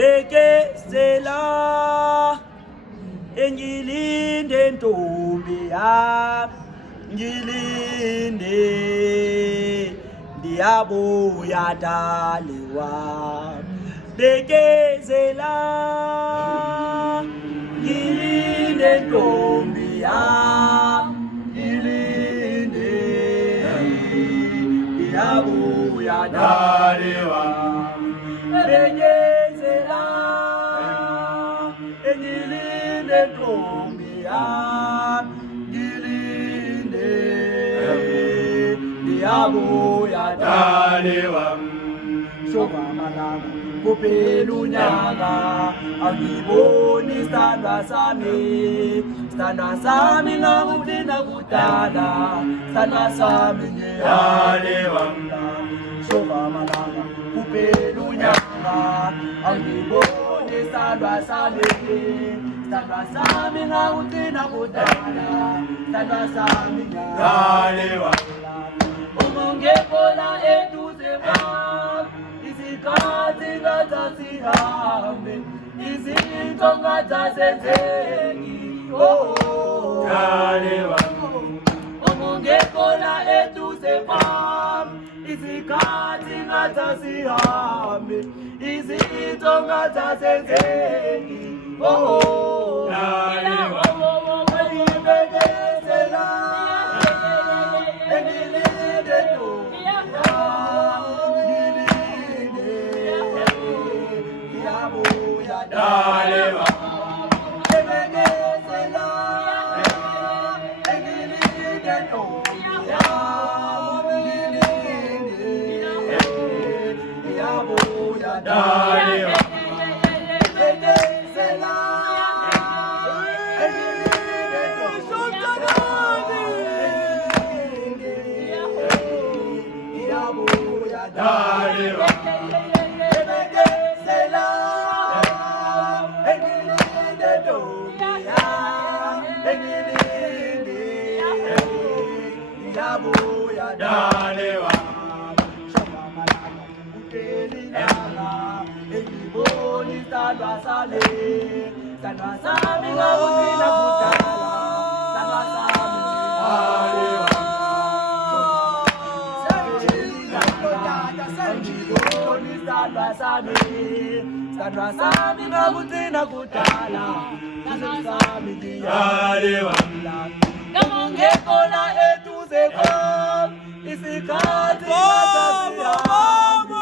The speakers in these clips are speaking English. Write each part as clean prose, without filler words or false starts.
Bekezela engilinde ntombi yami ngilinde ndiyabuya dali wami bekezela ngilinde ntombi yami ngilinde ndiyabuya dali wami bekezela engilinde ntombi yami ngilinde ndiyabuya dali wami shoba malanga kuphela unyaka angiboni sithandwa sami ngakuthina kudala sithandwa sami ngiyale wami shoba malanga kuphela unyaka angiboni sithandwa sami ngakuthina kudala sithandwa sami ngiyale wami ungekho la eduze kwami isikhathi ngathasihambe izinto ngathazenzeki dali wami ungekho la eduze kwami isikhathi ngathasihambe izinto ngathazenzeki dali wami bekezela engilinde ntombi dali wami bekezela engilinde ntombi ndiyabuya dali wami bekezela engilinde ntombi ndiyabuya dali wami bekezela engilinde ntombi engilinde ndiyabuya dali wami shoba malanga kuphela inyanga engiboni sithandwa sami ngakuthina kudala sithandwa sami dali wami angiboni sithandwa sami ngakuthina kudala sithandwa sami ngiyale wami ungekho la eduze kwami isikhathi ngathasihambe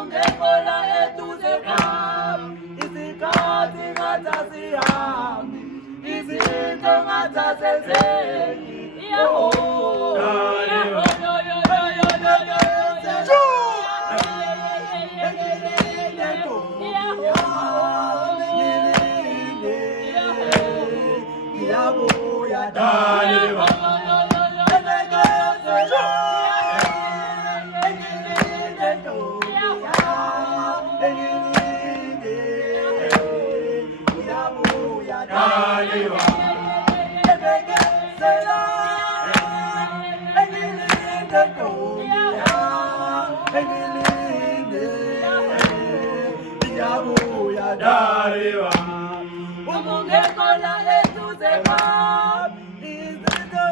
ungekho la eduze kwami isikhathi ngathasihambe izinto ngathazenzeki ndiyabuya dali wami bekezela engilinde ntombi engilinde ndiyabuya dali wami bekezela engilinde ntombi engilinde ndiyabuya dali wami ungekho la eduze kwami izinto